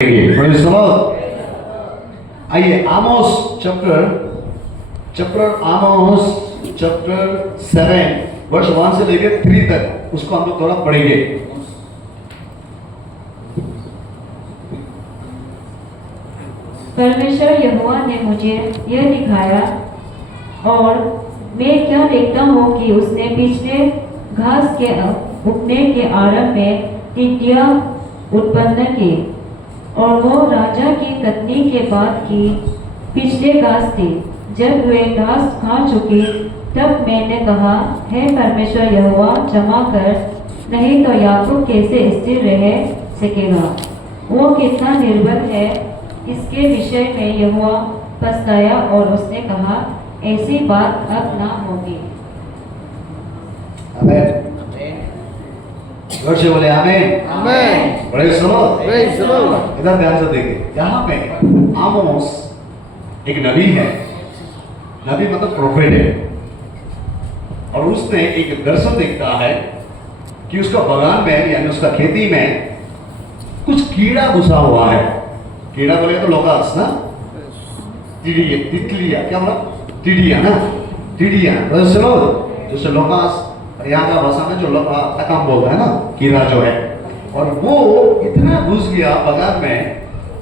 Praise the Lord. आइए आमोस chapter आमोस chapter 7 वर्ष 1 से लेकर 3 तक उसको हम लोग थोड़ा पढ़ेंगे। परमेश्वर यहोवा ने मुझे यह दिखाया और मैं क्या देखता हूँ कि उसने पिछले घास के उगने के आरंभ में टिड्डियाँ उत्पन्न की और वो राजा की कटनी के बाद की पिछले घास थी। जब वे घास खा चुकी तब मैंने कहा, हे परमेश्वर यहोवा क्षमा कर, नहीं तो याकूब कैसे स्थिर रह सकेगा। वो कितना निर्बल है, इसके विषय में यहोवा पछताया और उसने कहा, ऐसी बात अब ना होगी। आमीन। जोर से बोले आमीन। आमीन। Praise the Lord. Praise the Lord. इधर ध्यान से देखिए, यहाँ पे आमोस एक नबी है। नबी मतलब प्रोफेट है और उसने एक दर्शन देखता है कि उसका बगान में यानी उसका खेती में कुछ कीड़ा घुसा हुआ है। कीड़ा बोले तो लोकास ना, टिड्डिया, तितलियां, क्या बोला, टिड्डिया ना, टिड्डिया जैसे लोकास, यहाँ का भाषा में जो अकाम बोलता है ना, कीड़ा जो है। और वो इतना घुस गया बगान में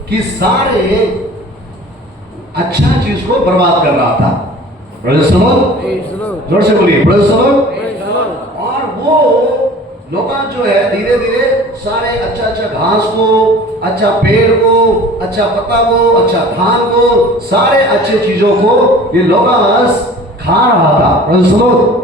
कि सारे अच्छा चीज को बर्बाद कर रहा था। Praise the Lord. जोर से बोलिए प्रेज़ द लॉर्ड। और वो लोग जो है धीरे धीरे सारे अच्छा अच्छा घास को, अच्छा पेड़ को, अच्छा पत्ता को, अच्छा धान को, सारे अच्छे चीजों को ये लोग खा रहा था। Praise the Lord.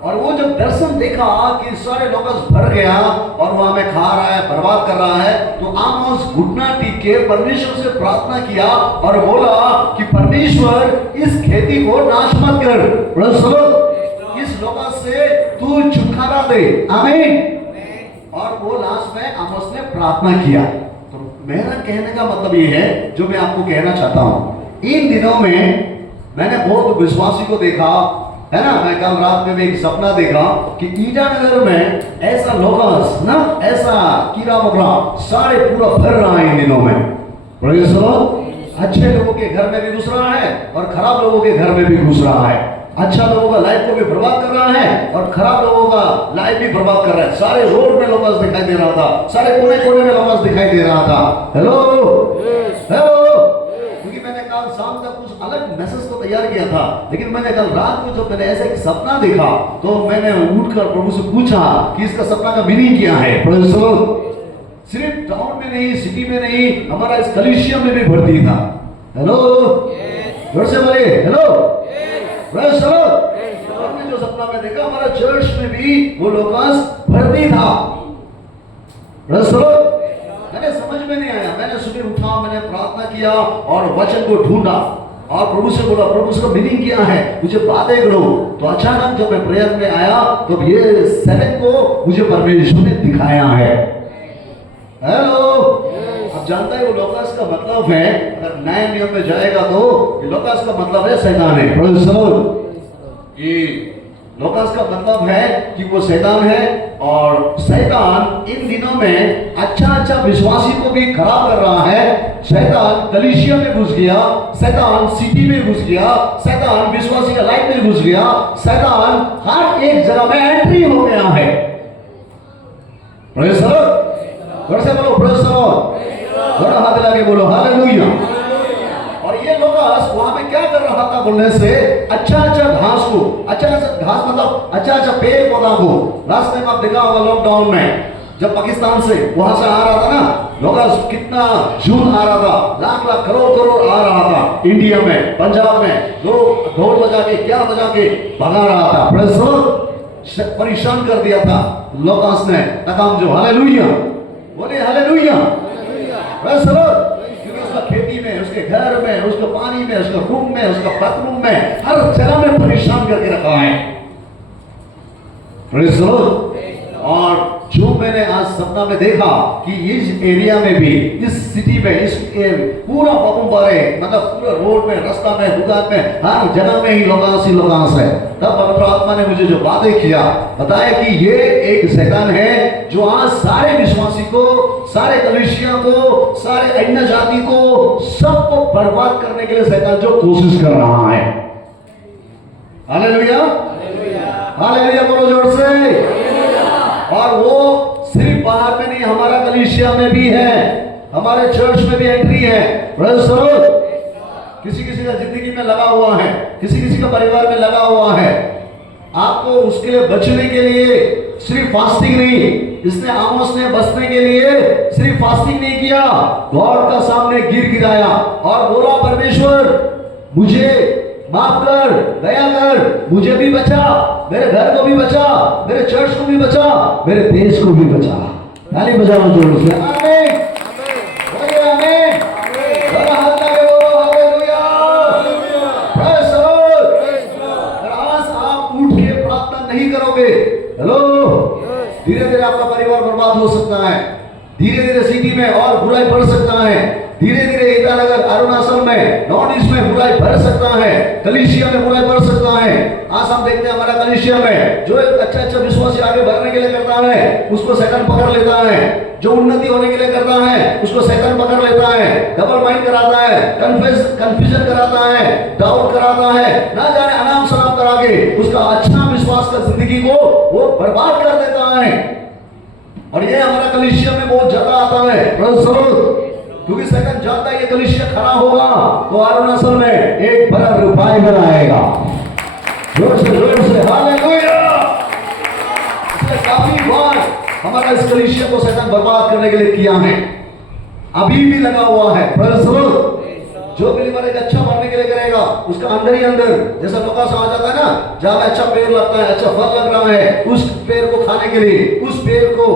और वो जब दर्शन देखा कि सारे लोग भर गया और वहां में खा रहा है, बर्बाद कर रहा है, तो आमोस घुटना टेक के परमेश्वर से प्रार्थना किया और बोला कि परमेश्वर इस खेती को नाश मत कर। Praise the Lord. इस लोग से तू छुटकारा दे। आमीन। और वो लास्ट में आमोस ने प्रार्थना किया। तो मेरा कहने का मतलब ये है जो मैं आपको कहना चाहता हूं, इन दिनों में मैंने बहुत विश्वासी को देखा है ना। मैं कल रात में भी एक सपना देखा कि ईटानगर में ऐसा लोकस ना, ऐसा कीड़ा मकोड़ा सारे पूरा भर रहा है इन दिनों में। Praise the Lord. अच्छे लोगों के घर में भी घुस रहा है और खराब लोगों के घर में भी घुस रहा है। अच्छा लोगों का लाइफ को भी बर्बाद कर रहा है और खराब लोगों का लाइफ भी बर्बाद कर रहा है। सारे रोड में लोकस दिखाई दे रहा था, सारे कोने कोने में लोकस दिखाई दे रहा था। Hello hello. क्योंकि मैंने कल शाम तक कुछ अलग मैसेज तो तैयार किया था, लेकिन मैंने कल रात को जब मैंने ऐसा एक सपना देखा तो मैंने उठकर प्रभु से पूछा कि इसका सपना का मीनिंग क्या है। Praise the Lord. सिर्फ टाउन में नहीं, सिटी में नहीं, हमारा इस कलीसिया में भी भर्ती था। हेलो, जोर से बोलिए हेलो। Praise the Lord. हमने जो सपना में देखा हमारा चर्च में भी वो लोकास भर्ती था। Praise the Lord. मैंने समझ में नहीं आया, मैंने सुबह उठा, मैंने प्रार्थना किया और वचन को ढूंढा और प्रभु से बोला, प्रभु से मीनिंग क्या है, मुझे बातें करो। तो अचानक जब मैं प्रेयर में आया तो ये 7 को मुझे परमेश्वर ने दिखाया है। हेलो। अब जानता है वो लोकास का मतलब है, अगर नए नियम में जाएगा तो ये लोकास का मतलब है शैतान है। Praise the Lord. ये लोकास का मतलब है कि वो शैतान है और शैतान इन दिनों में अच्छा विश्वासी को भी खराब कर रहा है। शैतान कलीसिया में घुस गया, शैतान सिटी में घुस गया, शैतान विश्वासी का लाइफ में घुस गया, शैतान हर एक जगह में एंट्री हो गया है। Praise the Lord. घर से बोलो प्रेज़ द लॉर्ड। थोड़ा हाथ लगा के बोलो हालेलुया। और ये लोग वहां में क्या कर रहा था बोलने से, अच्छा घास को, अच्छा घास मतलब अच्छा पेड़ पौधा को। लास्ट टाइम आप देखा होगा लॉकडाउन में जब पाकिस्तान से वहां से आ रहा था ना, लोग कितना जून आ रहा था, लाख लाख करोड़ आ रहा था इंडिया में, पंजाब में लोग ढोल बजा के क्या बजा के भगा रहा था। Praise the Lord. परेशान कर दिया था लोकास ने अकाम जो। हालेलुया बोले हालेलुया। Praise the Lord. उसका खेती में, उसके घर में, उसके पानी में, उसके रूम में, उसका बाथरूम में, हर जगह में परेशान करके रखा है। Praise the Lord. और जो मैं मैंने आज सपना में देखा कि इस एरिया में भी, इस सिटी में, इस पूरा पापुम्पारे, मतलब पूरा रोड में, रास्ता में, दुकान में, हर जगह में ही लोगास है। तब पवित्र आत्मा ने मुझे जो बातें किया, बताया कि ये एक शैतान है जो आज सारे विश्वासी को, सारे कलीसिया को, सारे अन्य जाति को, सबको बर्बाद करने के लिए शैतान जो कोशिश कर रहा है। हालेलुया, हालेलुया बोलो जोर से। और वो सिर्फ बाहर में नहीं, हमारा कलीसिया में भी है, हमारे चर्च में भी एंट्री है। किसी किसी का जिंदगी में लगा हुआ है, किसी किसी का परिवार में लगा हुआ है। आपको उसके लिए बचने के लिए सिर्फ फास्टिंग नहीं, इसने आमोस ने बचने के लिए सिर्फ फास्टिंग नहीं किया, गॉड का सामने गिर गिराया और बोला, परमेश्वर मुझे माफ कर, दया कर, मुझे भी बचा, मेरे घर को भी बचा, मेरे चर्च को भी बचा, मेरे देश को भी बचा। ताली बजाओ जोर से। आमीन, बोलिए आमीन। जरा हाथ लगे बोलो हालेलुया, प्रेज़ द लॉर्ड। आज आप उठ के प्रार्थना नहीं करोगे, हेलो, धीरे धीरे आपका परिवार बर्बाद हो सकता है, धीरे धीरे सिटी में और बुराई बढ़ सकता है, धीरे धीरे ईटानगर, अरुणाचल में, नॉर्थ ईस्ट में बुराई बढ़ सकता है, कलीसिया में बुराई बढ़ सकता है। आज हम देखते हैं हमारा कलीसिया में जो एक अच्छा विश्वासी आगे बढ़ने के लिए करता है, उसको शैतान पकड़ लेता है। जो उन्नति होने के लिए करता है, उसको शैतान पकड़ लेता है, डबल माइंड कराता है, कंफ्यूजन कराता है, डाउट कराता है, ना जाने अनाम शराब करा के उसका अच्छा विश्वास का जिंदगी को वो बर्बाद कर देता है। और ये हमारा कलीसिया में बहुत ज्यादा आता है, क्योंकि शैतान जानता है ये कलीसिया खड़ा होगा तो अरुणाचल में एक बड़ा रिवाइवल आएगा। जोर से हालेलुया। इसलिए काफी बार हमारा इस कलीसिया को शैतान बर्बाद करने के लिए किया है, अभी भी लगा हुआ है। जो बिलीवर एक अच्छा बनने के लिए करेगा, उसका अंदर ही अंदर, जैसा लोका से आ जाता है ना, जहाँ अच्छा पेड़ लगता है, अच्छा फल लग रहा है, उस पेड़ को खाने के लिए, उस पेड़ को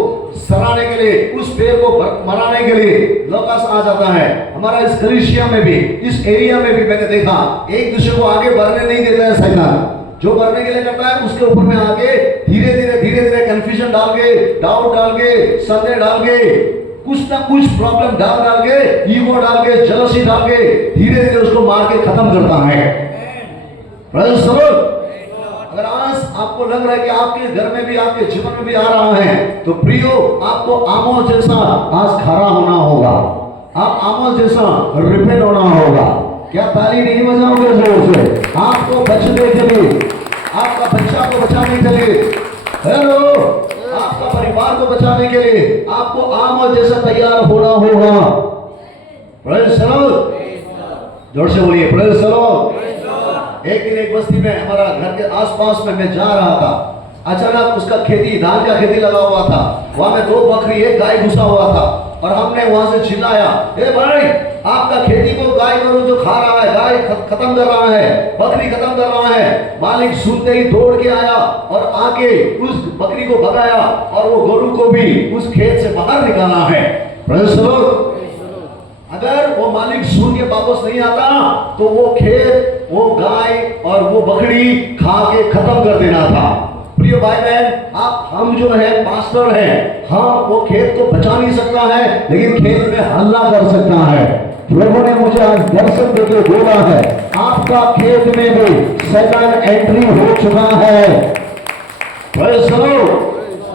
सराहने के लिए, उस पेड़ को मराने के लिए लोका से आ जाता है। हमारा इस कलीसिया में भी, इस एरिया में भी मैंने देखा, एक दूसरे को आगे बढ़ने नहीं देता है शैतान। जो बढ़ने के लिए करता है उसके ऊपर में आगे धीरे धीरे कंफ्यूजन डाल के, डाउट डाल के, संदेह डाल के, कुछ ना कुछ प्रॉब्लम डाल के, ईगो डाल के, जलसी डाल के धीरे धीरे उसको मार के खत्म करता है। अगर आज आपको लग रहा है कि आपके घर में भी, आपके जीवन में भी आ रहा है, तो प्रियो, आपको आमोस जैसा आज खड़ा होना होगा, आप आमोस जैसा रिपेंट होना होगा। क्या ताली नहीं बजाओगे जोर से? आपको बचने के लिए, आपका बच्चा को बचाने के लिए, हेलो, आपका परिवार को बचाने के लिए आपको आमोस जैसा तैयार होना होगा। प्रेज़ द लॉर्ड, जोर से बोलिए प्रेज़ द लॉर्ड। एक दिन एक बस्ती में, हमारा घर के आसपास में मैं जा रहा था, अचानक उसका खेती, धान का खेती लगा हुआ था, वहां में 2 बकरी, एक गाय घुसा हुआ था और हमने वहां से चिल्लाया, ए भाई, आपका खेती को गाय गरु जो खा रहा है, गाय खत्म कर रहा है, बकरी खत्म कर रहा है। मालिक सुनते ही दौड़ के आया और आके उस बकरी को भगाया और वो गरु को भी उस खेत से बाहर निकाला है। Praise the Lord. अगर वो मालिक सुन के वापस नहीं आता तो वो खेत, वो गाय और वो बकरी खा के खत्म कर देना था। प्रिय भाई बहन, आप, हम जो है पास्टर हैं, हाँ, वो खेत को बचा नहीं सकता है, लेकिन खेत में हल्ला कर सकता है। प्रभु ने मुझे आज दर्शन देके बोला है, आपका खेत में भी शैतान एंट्री हो चुका है। Praise the Lord.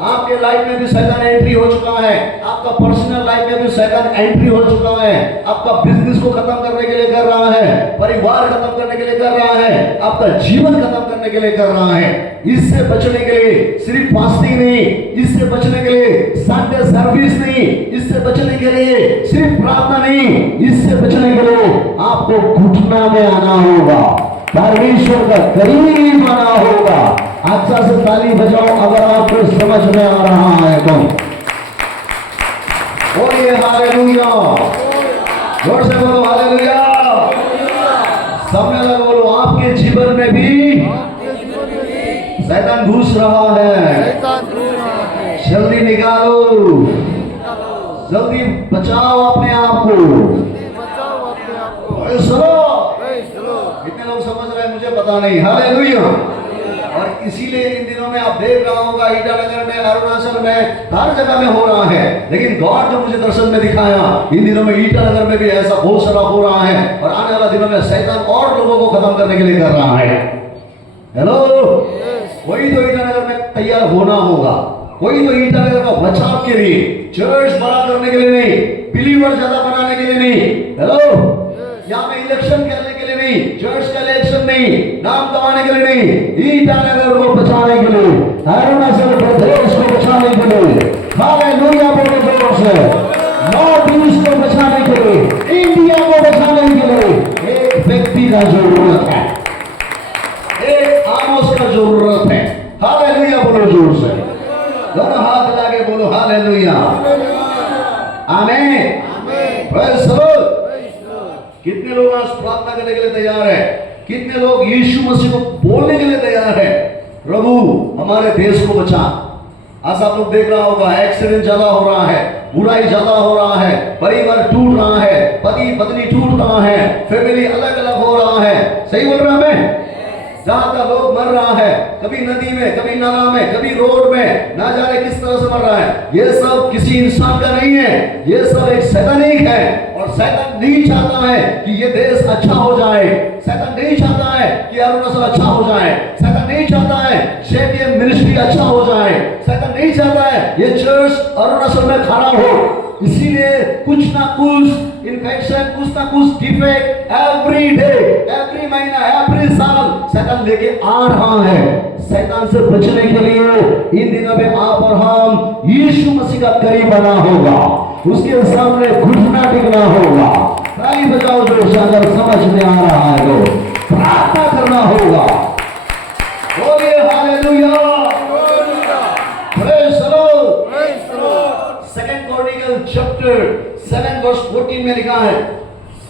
आपके लाइफ में भी शैतान एंट्री हो चुका है, आपका पर्सनल लाइफ में भी शैतान एंट्री हो चुका है, आपका बिजनेस को खत्म करने के लिए कर रहा है, परिवार खत्म करने के लिए कर रहा है, आपका जीवन खत्म करने के लिए कर रहा है। इससे बचने के लिए सिर्फ फास्टिंग नहीं, इससे बचने के लिए संडे सर्विस नहीं, इससे बचने के लिए सिर्फ प्रार्थना नहीं, इससे बचने के लिए आपको घुटना में आना होगा, परमेश्वर का करीब आना होगा। अच्छा से ताली बजाओ अगर आपको समझ में आ रहा है तो। बोलिए हालेलुया, जोर से बोलो हालेलुया। सबने लगा बोलो, आपके जीवन में भी शैतान घुस रहा है, जल्दी निकालो, जल्दी बचाओ अपने आप को। कितने लोग समझ रहे हैं मुझे पता नहीं। हालेलुया। और इसीलिए इन दिनों में आप देख रहा होगा ईटानगर में, अरुणाचल में, हर जगह में हो रहा है। लेकिन गॉड जो मुझे दर्शन में दिखाया, इन दिनों में ईटानगर में भी ऐसा बहुत सारा हो रहा है, और आने वाला दिनों में शैतान और लोगों को खत्म करने के लिए कर रहा है। हेलो, वही तो ईटानगर में तैयार होना होगा, वही तो ईटानगर का बचाव के लिए, चर्च बड़ा करने के लिए नहीं, बिलीवर ज्यादा बनाने के लिए नहीं। हेलो, यहाँ में इलेक्शन करने के लिए नहीं, चर्च का इलेक्शन नहीं, नाम कमाने के लिए नहीं, ईटानगर को बचाने के लिए, अरुणाचल प्रदेश को बचाने के लिए, हालेलुया बोलो जोर से, नॉर्थ ईस्ट को बचाने के लिए, इंडिया को बचाने के लिए एक व्यक्ति का जरूरत है, एक आमोस का जरूरत है। हालेलुया बोलो जोर से, दोनों हाथ मिला के बोलो हालेलुया, आमीन, प्रेज़ द लॉर्ड। कितने लोग आज प्रार्थना करने के लिए तैयार है? कितने लोग यीशु मसीह को बोलने के लिए तैयार है, प्रभु हमारे देश को बचा। आज आप लोग देख रहा होगा एक्सीडेंट ज्यादा हो रहा है, बुराई ज्यादा हो रहा है, परिवार टूट रहा है, पति पत्नी टूट रहा है, फैमिली अलग अलग हो रहा है। सही बोल रहा मैं? जहां का लोग मर रहा है, कभी नदी में, कभी नाला में, कभी रोड में, ना जाने किस तरह से मर रहा है। ये सब किसी इंसान का नहीं है, ये सब एक शैतानिक है, और शैतान नहीं चाहता है कि ये देश अच्छा हो जाए, शैतान नहीं चाहता है कि अरुणाचल अच्छा हो जाए, शैतान नहीं चाहता है शेकेम मिनिस्ट्री अच्छा हो जाए, शैतान नहीं चाहता है ये चर्च अरुणाचल में खड़ा हो। इसीलिए कुछ ना कुछ इन्फेक्शन, कुछ ना कुछ डिफेक्ट एवरी डे, एवरी महीना, एवरी साल शैतान लेके आ रहा है। शैतान से बचने के लिए इन दिनों में आप और हम यीशु मसीह का करीब बना होगा, उसके सामने घुटना टेकना होगा, ताली बजाओ जो अगर समझ में आ रहा है तो प्रार्थना करना होगा। बोलिए hallelujah, praise the Lord. Second chronicle chapter 7 verse 14 में लिखा है,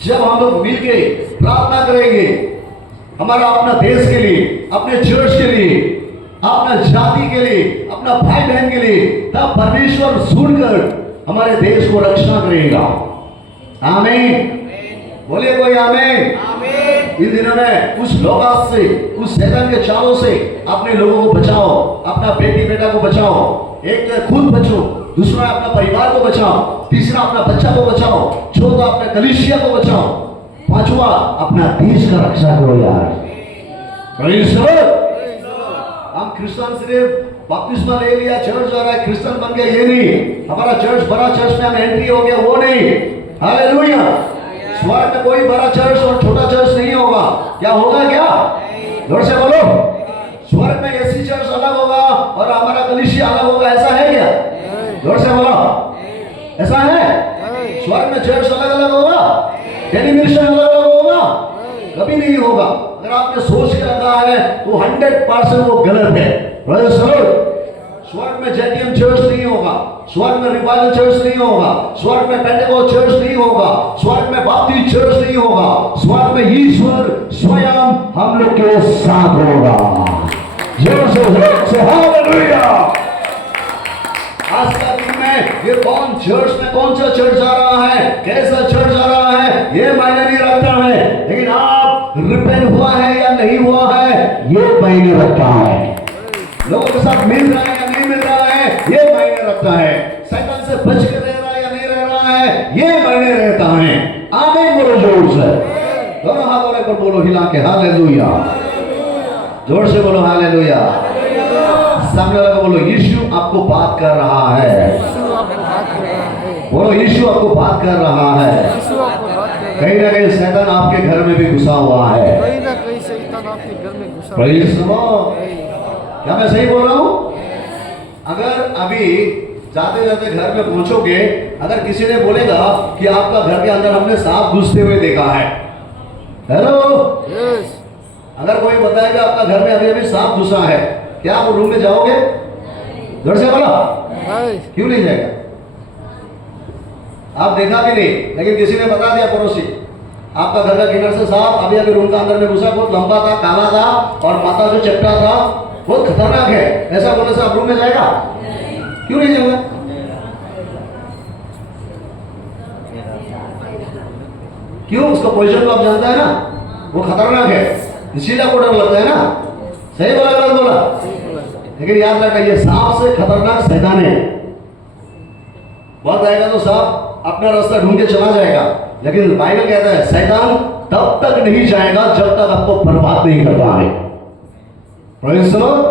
जब हम लोग मिलके प्रार्थना करेंगे हमारा अपना देश के लिए, अपने चर्च के लिए, अपना जाति के लिए, अपना भाई बहन के लिए, तब परमेश्वर सुनकर हमारे देश को रक्षा करेगा। आमीन, बोलिए कोई आमीन। इन दिनों में उस लोगास से, उस शैतान के चालों से अपने लोगों को बचाओ, अपना बेटी बेटा को बचाओ। एक तो खुद बचो, दूसरा अपना परिवार को बचाओ, तीसरा अपना बच्चा को बचाओ, चौथा अपने कलीसिया को बचाओ, पांचवा अपना देश का रक्षा करो यार। Praise the Lord. हम क्रिश्चियन सिर्फ बपतिस्मा ले लिया, चर्च जा रहा है, क्रिश्चियन बन गया, ये नहीं। हमारा चर्च बड़ा चर्च में हम एंट्री हो गया, वो नहीं। हालेलुया। स्वर्ग में कोई बड़ा चर्च और छोटा चर्च नहीं होगा। क्या होगा? क्या जोर से बोलो। स्वर्ग में ऐसी चर्च अलग होगा और हमारा कलीसिया अलग होगा, ऐसा है क्या? जोर से बोलो, ऐसा है? स्वर्ग में चर्च अलग अलग होगा, डेली मिनिस्टर अलग अलग होगा? कभी नहीं होगा। अगर आपने सोच के रखा है तो 100% वो गलत है। स्वर्ग में जेटीएम चर्च नहीं होगा, स्वर्ग में रिवाइवल चर्च नहीं होगा, स्वर्ग में पेंटेकोस्ट चर्च नहीं होगा, स्वर्ग में बाप्टिस्ट चर्च नहीं होगा, स्वर्ग में ईश्वर स्वयं हम लोग के साथ होगा। जोर से हालेलुया। आज का दिन में ये कौन चर्च में, कौन सा चर्च जा रहा है, कैसा चर्च जा रहा है, ये मायने नहीं रखता है। लेकिन आप रिपेंट हुआ है या नहीं हुआ है, ये मायने रखता है। लोगों के साथ मिल रहा है या नहीं मिल रहा है, ये मायने रखता है। शैतान से बच के रह रहा है या नहीं रह रहा है, ये मायने रहता है। आमीन बोलो जोर से, दोनों हाथों में पर बोलो हिला के हालेलुया। जोर से बोलो हालेलुया। सामने वाला को बोलो यीशु आपको बात कर रहा है। बोलो यीशु आपको बात कर रहा है। कहीं ना कहीं शैतान आपके घर में भी घुसा हुआ है। कहीं ना कहीं शैतान आपके घर में घुसा। Praise the Lord. क्या मैं सही बोल रहा हूँ? अगर अभी जाते जाते घर में पहुंचोगे, अगर किसी ने बोलेगा कि आपका घर के अंदर हमने सांप घुसते हुए देखा है, हेलो, यस, अगर कोई बताएगा आपका घर में अभी अभी सांप घुसा है, क्या आप रूम में जाओगे? घर से बोला क्यों नहीं जाएगा? आप देखा भी नहीं, लेकिन किसी ने बता दिया पड़ोसी, आपका घर का किनारे से सांप अभी अभी रूम का अंदर में घुसा, बहुत लंबा था, काला था और माथा जो चपटा था, बहुत खतरनाक है। ऐसा बोलने से आप रूम में जाएगा? क्यों नहीं जाएगा? क्यों? उसका पोजीशन तो आप जानते हैं ना, वो खतरनाक है, इसीलिए आपको डर लगता है ना। सही बोला गलत बोला? लेकिन याद रखना ये सांप से खतरनाक शैतान है। वक्त आएगा तो सांप अपना रास्ता ढूंढ के चला जाएगा, लेकिन बाइबल कहता है शैतान तब तक नहीं जाएगा जब तक आपको बर्बाद नहीं करता है। Praise the Lord।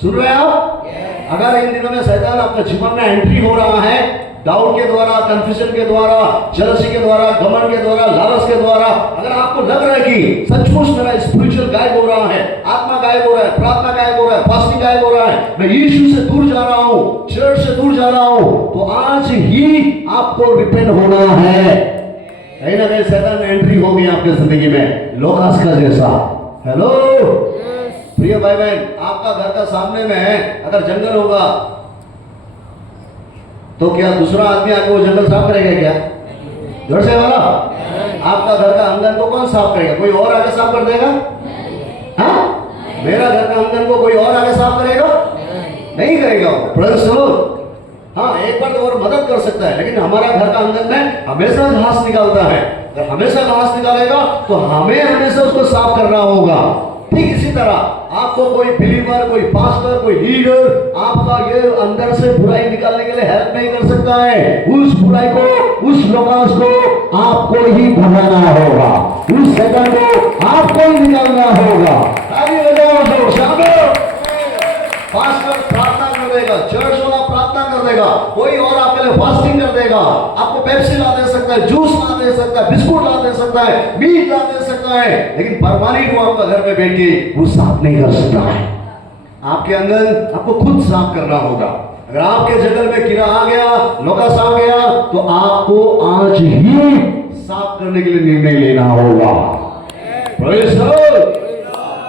सुन रहे हैं आप? अगर इन दिनों में शैतान आपके जीवन में एंट्री हो रहा है, डाउट के द्वारा, कंफ्यूजन के द्वारा, जेलसी के द्वारा, घमंड के द्वारा, लालच के द्वारा, अगर आपको लग रहा है कि सचमुच मेरा स्पिरिचुअल गायब हो रहा है, आत्मा गायब हो रहा है, प्रार्थना गायब हो रहा है, फास्टिंग गायब हो रहा है, मैं यीशु से दूर जा रहा हूँ, चर्च से दूर जा रहा हूँ, तो आज ही आपको रिपेंट होना है। कहीं ना कहीं शैतान एंट्री हो गई आपके जिंदगी में, लोकास का जैसा। हेलो प्रिय भाई बहन, आपका घर का सामने में अगर जंगल होगा तो क्या दूसरा आदमी आके वो जंगल साफ करेगा क्या? जोर से वाला। आपका घर का आंगन को कौन साफ करेगा? कोई और आके साफ कर देगा? हाँ, मेरा घर का आंगन को कोई और आके साफ करेगा? नहीं करेगा। Praise the Lord. हाँ, एक बार तो और मदद कर सकता है, लेकिन हमारा घर का आंगन में हमेशा घास निकालता है। अगर हमेशा घास निकालेगा तो हमें हमेशा उसको साफ करना होगा। ठीक इसी तरह आपको कोई बिलीवर, कोई पास्टर, कोई लीडर आपका ये अंदर से बुराई निकालने के लिए हेल्प नहीं कर सकता है। उस बुराई को, उस लोकास को आपको ही भगाना होगा, उस शैतान को आपको ही निकालना होगा। ताली बजाओ जो शाबाश। पास्टर प्रार्थना कर देगा, चर्च वाला प्रार्थना कर देगा, कोई और आपके लिए फास्टिंग कर देगा, आपको पेप्सी ला दे सकता है, जूस ला दे सकता है, बिस्कुट ला दे सकता है, मीट ला दे सकता है, लेकिन परमानी को आपका घर में बैठ के वो साफ नहीं कर सकता है। आपके अंदर आपको खुद साफ करना होगा। अगर आपके जंगल में कीड़ा आ गया, लोकास आ गया, तो आपको आज ही साफ करने के लिए निर्णय लेना होगा। Praise the Lord.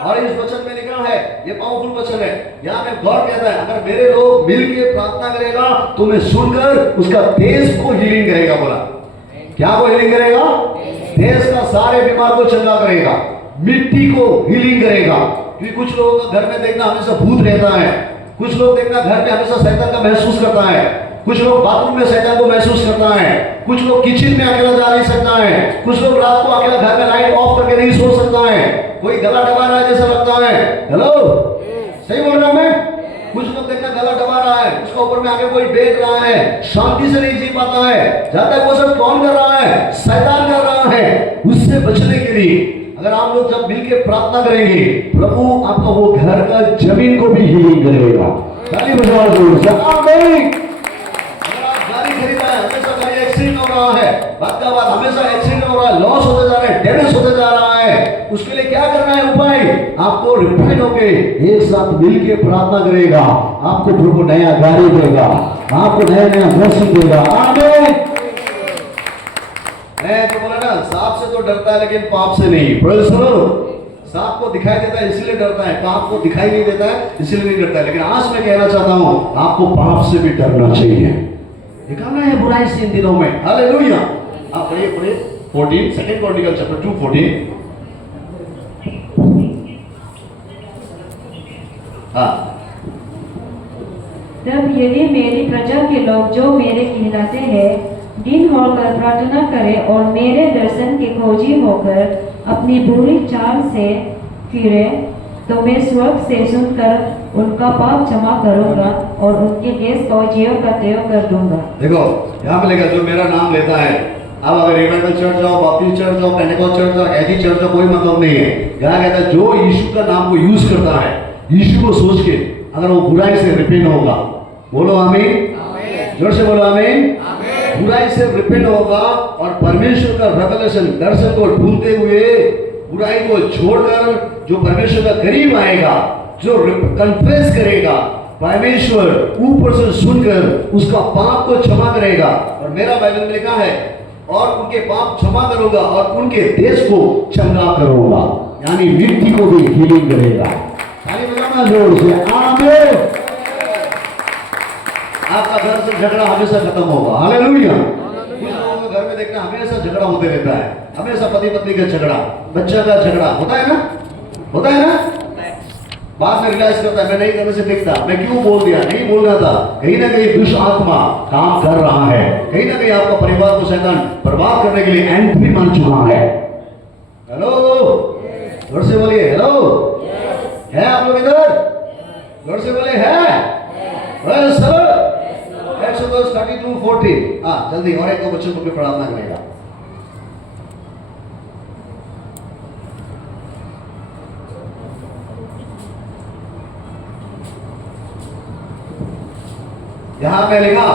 और इस वचन में लिखा है, ये पावरफुल वचन है, यहाँ में गॉड कहता है अगर मेरे लोग मिलके प्रार्थना करेगा तो मैं सुनकर उसका देश को हीलिंग करेगा। बोला क्या को हीलिंग करेगा? देश का सारे बीमार को चंगा करेगा, मिट्टी को हीलिंग करेगा। क्योंकि कुछ लोगों का घर में देखना हमेशा भूत रहता है, कुछ लोग देखना घर में हमेशा शैतान का महसूस करता है, कुछ लोग बाथरूम में शैतान को महसूस करता है, कुछ लोग किचन में अकेला जा नहीं सकता है, कुछ लोग रात को अकेला घर में लाइट ऑफ करके नहीं सो सकता है, कोई गला दबा रहा है जैसा लगता है। हेलो सही बोल रहा हूं मैं? कुछ लोग देखना गला दबा रहा है, उसका ऊपर में आके कोई बैठ रहा है, शांति से नहीं जी पाता है। जब तक वो सब कौन कर रहा है? शैतान कर रहा है। उससे बचने के लिए अगर आप लोग जब मिलकर प्रार्थना करेंगे, प्रभु आपका वो घर का जमीन को भी हीलिंग करेगा। ताली बजाओ जोर से आमीन। अगर आप गाड़ी खरीदा है, हमेशा गाड़ी एक्सीडेंट हो रहा है, बात का बात हमेशा एक्सीडेंट हो रहा है, लॉस होते जा रहे हैं, डैमेज होते जा रहा है, उसके लिए क्या करना है उपाय? आपको रिफाइन होके एक साथ मिलके प्रार्थना करेगा, आपको प्रभु नया गाड़ी देगा, आपको नया नया मौसम देगा। आमीन। मैं तो बोला ना, सांप से तो डरता है लेकिन पाप से नहीं। Praise the Lord. सांप को दिखाई देता है इसलिए डरता है, पाप को दिखाई नहीं देता है इसलिए नहीं डरता है। लेकिन आज मैं कहना चाहता हूं आपको पाप से भी डरना चाहिए, निकालना है बुराई से इन दिनों में। हालेलुया। आप पढ़िए 14 2 Chronicles chapter 2:14। हाँ। तब यदि मेरी प्रजा के लोग जो मेरे कहलाते हैं दिन होकर प्रार्थना करें और मेरे दर्शन के खोजी होकर अपनी बुरी चाल से फिरे, तो मैं स्वर्ग से सुनकर उनका पाप क्षमा करूंगा और उनके देश को ज्यों का त्यों कर दूंगा। देखो यहाँ पे लिखा जो मेरा नाम लेता है। अब अगर रिवाइवल चर्च जाओ, बाप्टिस्ट चर्च जाओ, पेंटेकोस्ट चर्च जाओ, एजी चर्च जाओ, कोई मतलब नहीं है। यहाँ कहता है जो यीशु का नाम को यूज करता है, यीशु को सोच के अगर वो बुराई से रिपेंट होगा, बोलो आमीन। जोर से बोलो आमीन। बुराई से रिपेंट होगा और परमेश्वर का रेवलेशन, दर्शन को ढूंढते हुए बुराई को छोड़कर जो परमेश्वर का करीब आएगा, जो कन्फेस करेगा, परमेश्वर ऊपर से सुनकर उसका पाप को क्षमा करेगा। और मेरा बाइबल में लिखा है और उनके पाप क्षमा करूंगा और उनके देश को चंगा करूंगा, यानी मिट्टी को भी हीलिंग करेगा। ताली बजाना जोर से आमीन। आपका घर से झगड़ा हमेशा खत्म होगा। हालेलुया। कुछ लोगों के घर में देखना हमेशा झगड़ा होते रहता है, हमेशा पति पत्नी का झगड़ा, बच्चा का झगड़ा होता है ना, होता है ना। बाद में रियलाइज करता है मैं नहीं करने से दिखता, मैं क्यों बोल दिया, नहीं बोलना था। कहीं ना कहीं दुष्ट आत्मा काम कर रहा है, कहीं ना कहीं आपका परिवार को शैतान बर्बाद करने के लिए एंट्री मान चुका है। हेलो जोर से बोलिए हेलो। है आप लोग इधर? जोर से बोले है? Praise the Lord. Exodus 32:14. हाँ जल्दी, और एक दो बच्चों को भी पढ़ाना पड़ेगा। यहाँ पे लिखा